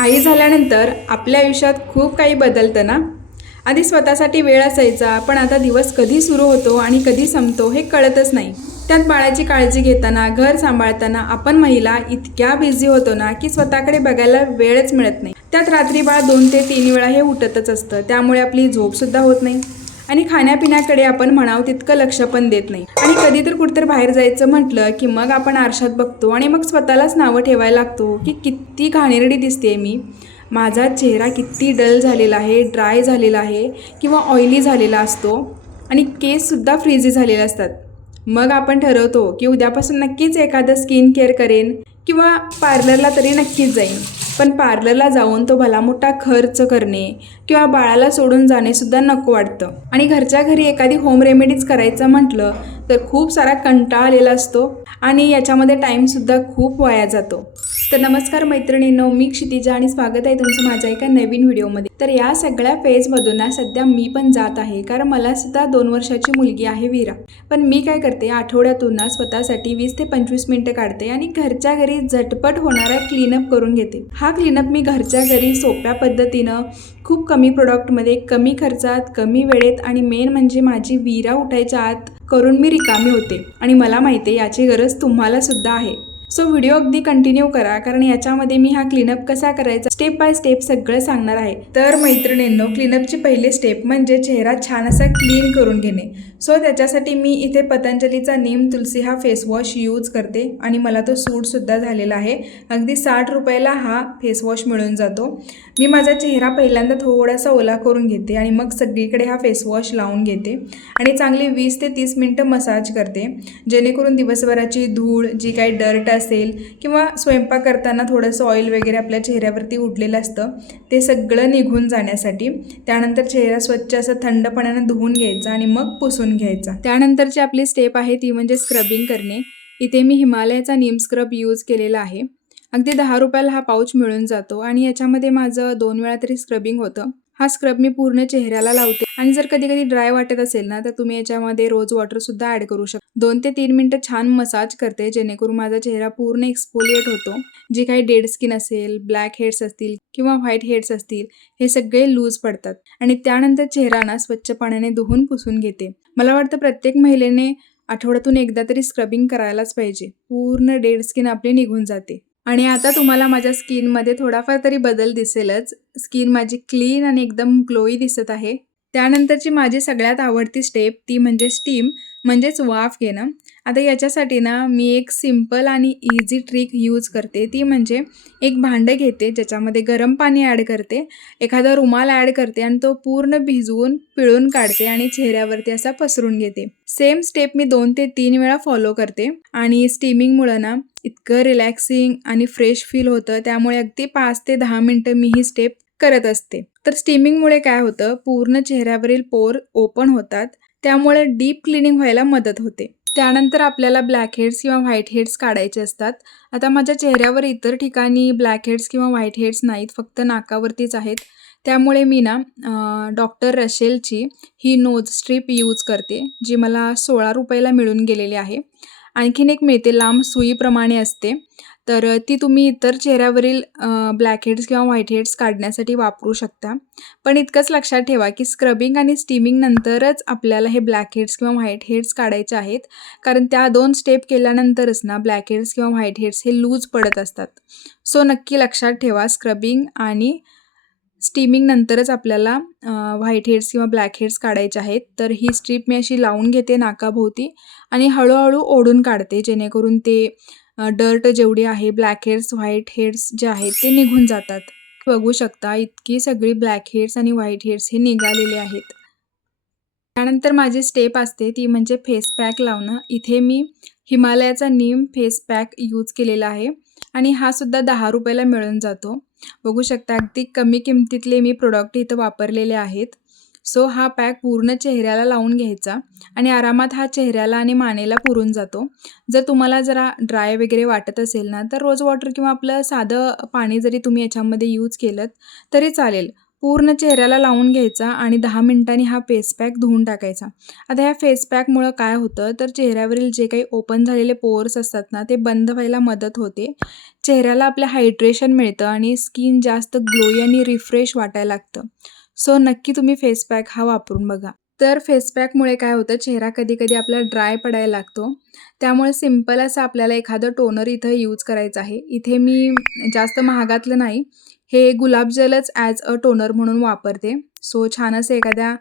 आई झाल्यानंतर आपल्या आयुष्यात खूप काही बदलतं ना. आधी स्वतःसाठी वेळ असायचा, पण आता दिवस कधी सुरू होतो आणि कधी संपतो हे कळतच नाही. त्यात बाळाची काळजी घेताना, घर सांभाळताना आपण महिला इतक्या बिझी होतो ना की स्वतःकडे बघायला वेळच मिळत नाही. त्यात रात्री बाळ 2 ते 3 वेळा हे उठतच असतं, त्यामुळे आपली झोपसुद्धा होत नाही आणि खाण्यापिण्याकडे आपण म्हणावं तितकं लक्ष पण देत नाही. आणि कधी तर कुठेतरी बाहेर जायचं म्हटलं की मग आपण आरशात बघतो आणि मग स्वतःलाच नावं ठेवायला लागतो की किती घाणेरडी दिसते मी, माझा चेहरा किती डल झालेला आहे, ड्राय झालेला आहे किंवा ऑइली झालेला असतो आणि केससुद्धा फ्रीझी झालेले असतात. मग आपण ठरवतो की उद्यापासून नक्कीच एखादं स्किन केअर करेन किंवा पार्लरला तरी नक्कीच जाईन. पण पार्लरला जाऊन तो भला मोठा खर्च करणे किंवा बाळाला सोडून जाणेसुद्धा नको वाटतं. आणि घरच्या घरी एखादी होम रेमेडीज करायचं म्हटलं तर खूप सारा कंटाळा आलेला असतो आणि याच्यामध्ये टाईमसुद्धा खूप वाया जातो. तर नमस्कार मैत्रिणींनो, मी क्षितिजा आणि स्वागत आहे तुमचं माझ्या एका नवीन व्हिडिओमध्ये. तर या सगळ्या फेजमधून ना सध्या मी पण जात आहे, कारण मला सुद्धा 2 वर्षाची मुलगी आहे वीरा. पण मी काय करते, आठवड्यातून ना स्वतःसाठी 20 ते 25 मिनिटं काढते आणि घरच्या घरी झटपट होणारा क्लीनअप करून घेते. हा क्लीनअप मी घरच्या घरी सोप्या पद्धतीनं, खूप कमी प्रोडक्टमध्ये, कमी खर्चात, कमी वेळेत आणि मेन म्हणजे माझी वीरा उठायच्या आत करून मी रिकामी होते. आणि मला माहिती आहे याची गरज तुम्हाला सुद्धा आहे. सो व्हिडिओ अगदी कंटिन्यू करा, कारण याच्यामध्ये मी हा क्लीनअप कसा करायचा स्टेप बाय स्टेप सगळं सांगणार आहे. तर मैत्रिणींनो, क्लीनअपची पहिली स्टेप म्हणजे चेहरा छान असा क्लीन करून घेणे. सो त्याच्यासाठी मी इथे पतंजलीचा नीम तुलसी हा फेसवॉश यूज करते आणि मला तो सूटसुद्धा झालेला आहे. अगदी 60 रुपयाला हा फेसवॉश मिळून जातो. मी माझा चेहरा पहिल्यांदा थोडासा ओला करून घेते आणि मग सगळीकडे हा फेसवॉश लावून घेते आणि चांगली 20 ते 30 मिनटं मसाज करते, जेणेकरून दिवसभराची धूळ, जी काही डर्ट असेल किंवा स्वयंपाक करताना थोडंसं ऑइल वगैरे आपल्या चेहऱ्यावरती उडलेलं असतं ते सगळं निघून जाण्यासाठी. त्यानंतर चेहरा स्वच्छ असं थंड पाण्यानं धुवून घ्यायचा आणि मग पुसून घ्यायचा. त्यानंतरची आपली स्टेप आहे ती म्हणजे स्क्रबिंग करणे. इथे मी हिमालयाचा नीम स्क्रब यूज केलेला आहे. अगदी 10 रुपयाला हा पाऊच मिळून जातो आणि याच्यामध्ये माझं 2 वेळा तरी स्क्रबिंग होतं. हा स्क्रब मी पूर्ण चेहऱ्याला लावते आणि जर कधी कधी ड्राय वाटत असेल ना तर तुम्ही याच्यामध्ये रोज वॉटरसुद्धा ॲड करू शकता. 2 ते 3 मिनटं छान मसाज करते, जेणेकरून माझा चेहरा पूर्ण एक्सफोलिएट होतो. जी काही डेड स्किन असेल, ब्लॅक हेड्स असतील किंवा व्हाईट हेड्स असतील, हे सगळे लूज पडतात आणि त्यानंतर चेहरा ना स्वच्छ पाण्याने धुवून पुसून घेते. मला वाटतं प्रत्येक महिलेने आठवड्यातून एकदा तरी स्क्रबिंग करायलाच पाहिजे. पूर्ण डेड स्किन आपली निघून जाते. आणि आता तुम्हाला माझ्या स्किनमध्ये थोडाफार तरी बदल दिसेलच. स्किन माझी क्लीन आणि एकदम ग्लोई दिसत आहे. त्यानंतरची माझी सगळ्यात आवडती स्टेप ती म्हणजे स्टीम, म्हणजेच वाफ घेणं. आता याच्यासाठी ना मी एक सिंपल आणि इझी ट्रिक यूज करते, ती म्हणजे एक भांडं घेते, ज्याच्यामध्ये गरम पाणी ॲड करते, एखादा रुमाल ॲड करते आणि तो पूर्ण भिजवून पिळून काढते आणि चेहऱ्यावरती असा पसरून घेते. सेम स्टेप मी 2 ते 3 वेळा फॉलो करते आणि स्टीमिंगमुळं ना इतकं रिलॅक्सिंग आणि फ्रेश फील होतं, त्यामुळे अगदी 5 ते 10 मिनटं मी ही स्टेप करत असते. तर स्टीमिंगमुळे काय होतं, पूर्ण चेहऱ्यावरील पोर ओपन होतात, त्यामुळे डीप क्लिनिंग व्हायला मदत होते. त्यानंतर आपल्याला ब्लॅक हेड्स किंवा व्हाईट हेड्स काढायचे असतात. आता माझ्या चेहऱ्यावर इतर ठिकाणी ब्लॅक हेड्स किंवा व्हाईट हेड्स नाहीत, फक्त नाकावरतीच आहेत. त्यामुळे मी ना डॉक्टर रशेलची ही नोज स्ट्रीप यूज करते, जी मला 16 रुपयाला मिळून गेलेली आहे. आणखीन एक मिळते, लांब सुईप्रमाणे असते, तर ती तुम्ही इतर चेहऱ्यावरील ब्लॅक हेड्स किंवा व्हाईट हेड्स काढण्यासाठी वापरू शकता. पण इतकंच लक्षात ठेवा की स्क्रबिंग आणि स्टीमिंग नंतरच आपल्याला हे ब्लॅक हेड्स किंवा व्हाईट हेड्स काढायचे आहेत, कारण त्या 2 स्टेप केल्यानंतरच ना ब्लॅक हेड्स किंवा व्हाईट हेड्स हे लूज पडत असतात. सो नक्की लक्षात ठेवा, स्क्रबिंग आणि स्टीमिंग नंतरच आपल्याला व्हाईट हेड्स किंवा ब्लॅक हेड्स काढायचे आहेत. तर ही स्ट्रीप मी अशी लावून घेते नाकाभोवती आणि हळूहळू ओढून काढते, जेणेकरून ते डर्ट जेवढी आहे, ब्लॅक हेड्स, व्हाईट हेड्स जे आहेत ते निघून जातात. बघू शकता इतकी सगळी ब्लॅक हेड्स आणि व्हाईट हेड्स हे निघालेले आहेत. त्यानंतर माझी स्टेप असते ती म्हणजे फेस पॅक लावणं. इथे मी हिमालयाचा नीम फेस पॅक यूज केलेला आहे आणि हा सुद्धा 10 रुपयाला मिळून जातो. बघू शकता अगदी कमी किमतीतले मी प्रोडक्ट इथं वापरलेले आहेत. सो हा पॅक पूर्ण चेहऱ्याला लावून घ्यायचा आणि आरामात हा चेहऱ्याला आणि मानेला पुरून जातो. जर तुम्हाला जरा ड्राय वगैरे वाटत असेल ना तर रोज वॉटर किंवा आपलं साधं पाणी जरी तुम्ही याच्यामध्ये यूज केलं तरी चालेल. पूर्ण चेहऱ्याला लावून घ्यायचा आणि 10 मिनिटांनी हा फेस पॅक धुवून टाकायचा. आता ह्या फेस पॅकमुळं काय होतं तर चेहऱ्यावरील जे काही ओपन झालेले पोर्स असतात ना ते बंद व्हायला मदत होते. चेहऱ्याला आपल्या हायड्रेशन मिळतं आणि स्किन जास्त ग्लोई आणि रिफ्रेश वाटायला लागतं. सो नक्की तुम्ही फेस पॅक हा वापरून बघा. तर फेस पॅकमुळे काय होतं चेहरा कधी-कधी आपला ड्राय पडायला लागतो. त्यामुळे सिंपल असं आपल्याला एखादं टोनर इथं यूज करायचं आहे. इथे मी जास्त महागातलं नाही, हे गुलाब जलच ॲज अ टोनर म्हणून वापरते. सो छान असं एखाद्या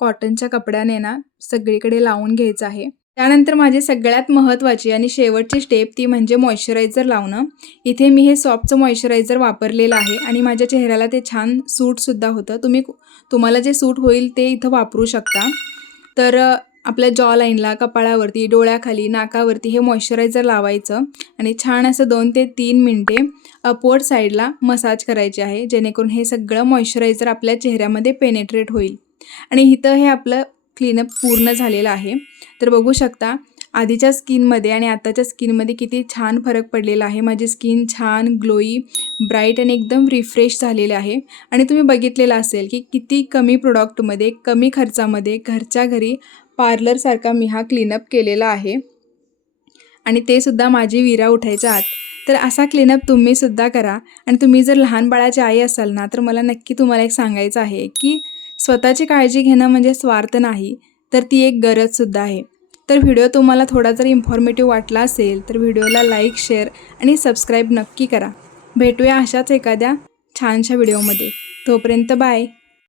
कॉटनच्या कपड्याने ना सगळीकडे लावून घ्यायचं आहे. त्यानंतर माझी सगळ्यात महत्त्वाची आणि शेवटची स्टेप ती म्हणजे मॉइश्चरायझर लावणं. इथे मी हे सॉफ्टचं मॉइश्चरायझर वापरलेलं आहे आणि माझ्या चेहऱ्याला ते छान सूटसुद्धा होतं. तुम्हाला जे सूट होईल ते इथं वापरू शकता. तर आपल्या जॉ लाईनला, कपाळावरती, डोळ्याखाली, नाकावरती हे मॉइश्चरायझर लावायचं आणि छान असं 2 ते 3 मिनिटे अपवर्ड साईडला मसाज करायचे आहे, जेणेकरून हे सगळं मॉइश्चरायझर आपल्या चेहऱ्यामध्ये पेनिट्रेट होईल. आणि इथं हे आपलं क्लीनअप पूर्ण झालेलं आहे. तर बघू शकता आधीच्या स्किनमध्ये आणि आताच्या स्किनमध्ये किती छान फरक पडलेला आहे. माझी स्किन छान ग्लोई, ब्राईट आणि एकदम रिफ्रेश झालेले आहे. आणि तुम्ही बघितलेलं असेल की किती कमी प्रोडक्टमध्ये, कमी खर्चामध्ये, घरच्या घरी पार्लरसारखा मी हा क्लीनअप केलेला आहे आणि ते सुद्धा माझी विरा उठायच्या आत. तर असा क्लीनअप तुम्हीसुद्धा करा. आणि तुम्ही जर लहान बाळाची आई असाल ना तर मला नक्की तुम्हाला एक सांगायचं आहे की स्वतःची काळजी घेणं म्हणजे स्वार्थ नाही, तर ती एक गरजसुद्धा आहे. तर व्हिडिओ तुम्हाला थोडा जर इन्फॉर्मेटिव्ह वाटला असेल तर व्हिडिओला लाईक, शेअर आणि सबस्क्राईब नक्की करा. भेटूया अशाच एखाद्या छानशा व्हिडिओमध्ये. तोपर्यंत बाय.